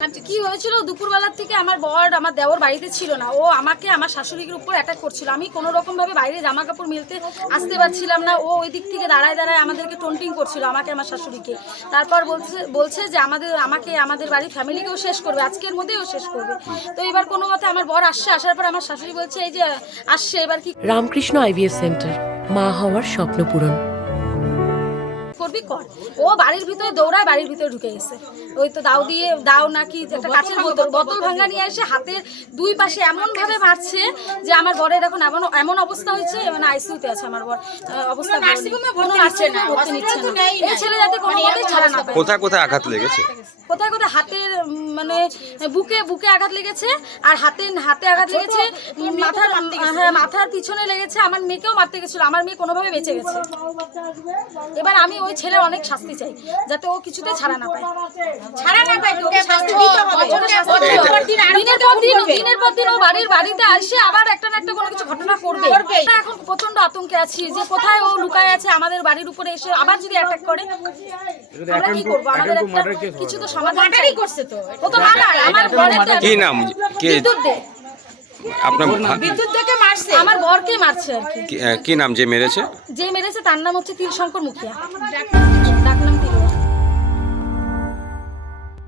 কি হয়েছিল দুপুরবেলার থেকে আমার বর আমার দেওর বাড়িতে ছিল না, ও আমাকে আমার শাশুড়ির উপর অ্যাটাক করছিল। আমি কোনো রকম ভাবে বাইরে জামা কাপড় মেলতে আসতে পারছিলাম না, ও ওই দিক থেকে দাঁড়ায় দাঁড়ায় আমাদেরকে টন্টিং করছিল, আমাকে আমার শাশুড়িকে। তারপর বলছে যে আমাদের বাড়ির ফ্যামিলিকেও শেষ করবে, আজকের মধ্যেও শেষ করবে। তো এবার কোনো মতে আমার বর আসার পর আমার শাশুড়ি বলছে এই যে আসছে, এবার কি রামকৃষ্ণ আইভিএফ সেন্টার, মা হওয়ার স্বপ্ন পূরণ। করবি কর। ও বাড়ির ভিতরে দৌড়ায়, বাড়ির ভিতরে ঢুকে গেছে। ওই তো দাও নাকি একটা কাঁচের বোতল ভাঙা নিয়ে এসে হাতের দুই পাশে এমন ভাবে মারছে যে আমার বরের এখন এমন অবস্থা হয়েছে, মানে আইসিইউতে আছে আমার বর। অবস্থা ভর্তি নিচ্ছে না। এই ছেলে যাতে কোনোভাবেই ছাড়া না পায়। কোথায় কোথায় আঘাত লেগেছে? কোথায় কোথায় হাতের মানে বুকে আঘাত লেগেছে, আর হাতে আঘাত লেগেছে, মাথার পিছনে লেগেছে। আমার মেয়েকেও মারতে গেছিল, আমার মেয়ে কোনোভাবে বেঁচে গেছে। এবার আমি ওই ছেলের অনেক শাস্তি চাই, যাতে ও কিছুতে ছাড়া না পায়। দিনের পর দিন ও বাড়িতে আসে আবার একটা না একটা কোনো কিছু ঘটনা করবে। এখন প্রচন্ড আতঙ্কে আছি যে কোথায় ও লুকায় আছে, আমাদের বাড়ির উপরে এসে আবার যদি অ্যাটাক করে আমরা কি করবো? আমাদের একটা কিছু তো সমাধানই করছে। তো ও তো মার্ডার। আমার বরের কি নাম? কে? আপনার বিদ্যুৎ থেকে মারছে, আমার বরকে মারছে আর কি। কি নাম যে মেরেছে? যে মেরেছে তার নাম হচ্ছে তীরশঙ্কর মুখিয়া।